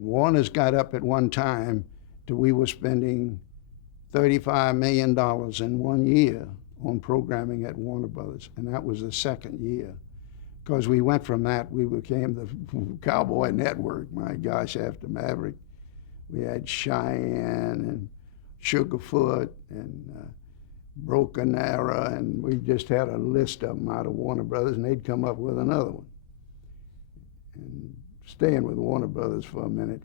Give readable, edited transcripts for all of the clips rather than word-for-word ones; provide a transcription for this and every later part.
Warner's got up at one time to we were spending $35 million in 1 year on programming at Warner Brothers, and that was the second year. Because we went from that, we became the Cowboy Network. My gosh, after Maverick, we had Cheyenne and Sugarfoot and Broken Arrow, and we just had a list of them out of Warner Brothers, and they'd come up with another one. And staying with Warner Brothers for a minute,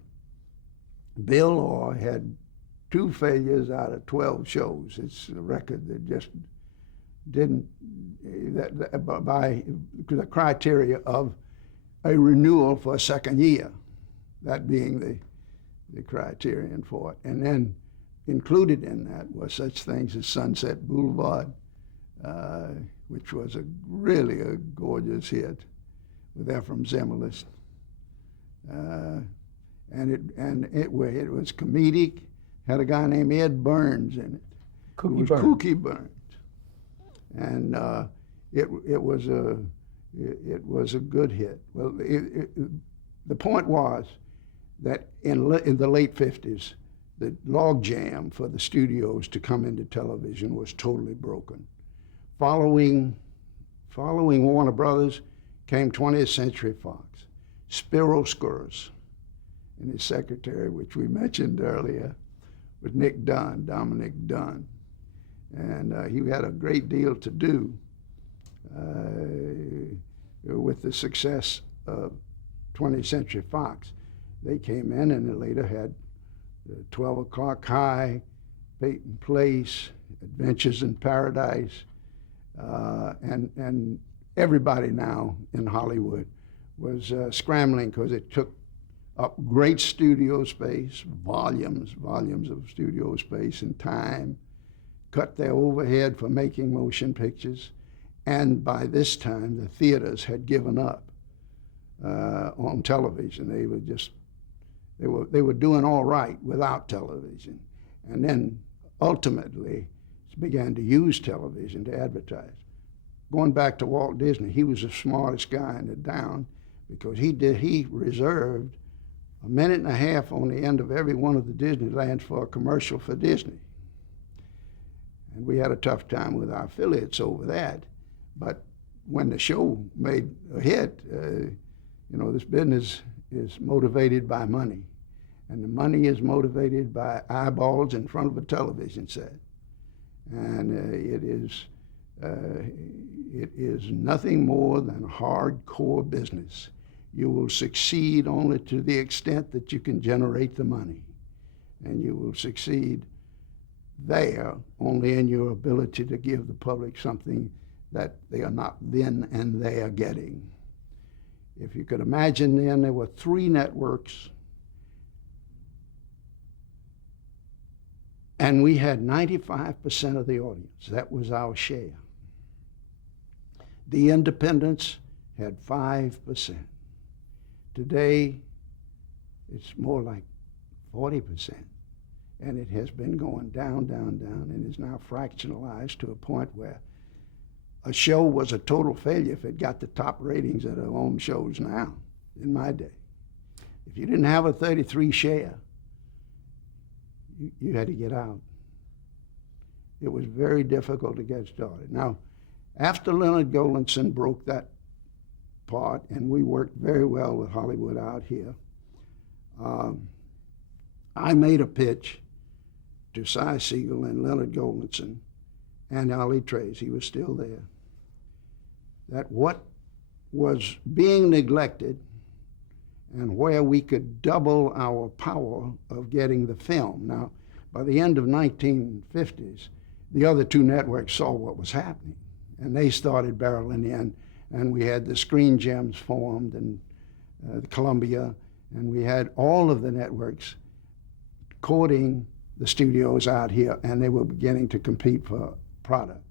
Bill Orr had 2 failures out of 12 shows. It's a record that just didn't, by the criteria of a renewal for a second year, that being the criterion for it. And then included in that were such things as Sunset Boulevard, which was really a gorgeous hit with Ephraim Zimbalist. And it was comedic, had a guy named Ed Burns in it. Kooky Burns. And it was a good hit. Well, the point was that in the late 50s, the logjam for the studios to come into television was totally broken. Following Warner Brothers came 20th Century Fox. Spiro Skouras and his secretary, which we mentioned earlier, was Dominic Dunn. And he had a great deal to do with the success of 20th Century Fox. They came in and they later had 12 O'Clock High, Peyton Place, Adventures in Paradise, and everybody now in Hollywood was scrambling because it took up great studio space, volumes of studio space and time, cut their overhead for making motion pictures, and by this time the theaters had given up on television. They were doing all right without television, and then ultimately began to use television to advertise. Going back to Walt Disney, he was the smartest guy in the down because he reserved a minute and a half on the end of every one of the Disneylands for a commercial for Disney. And we had a tough time with our affiliates over that. But when the show made a hit, this business is motivated by money. And the money is motivated by eyeballs in front of a television set. And it is nothing more than hardcore business. You will succeed only to the extent that you can generate the money. And you will succeed there only in your ability to give the public something that they are not then and there getting. If you could imagine then, there were 3 networks, and we had 95% of the audience. That was our share. The independents had 5%. Today, it's more like 40%. And it has been going down, and is now fractionalized to a point where a show was a total failure if it got the top ratings of their own shows now, in my day. If you didn't have a 33 share, you had to get out. It was very difficult to get started. Now, after Leonard Golinson broke that part, and we worked very well with Hollywood out here, I made a pitch to Cy Siegel and Leonard Golinson and Ollie Trace, he was still there, that what was being neglected and where we could double our power of getting the film. Now, by the end of 1950s, the other 2 networks saw what was happening, and they started barreling in, and we had the Screen Gems formed, and the Columbia, and we had all of the networks courting the studios out here, and they were beginning to compete for product.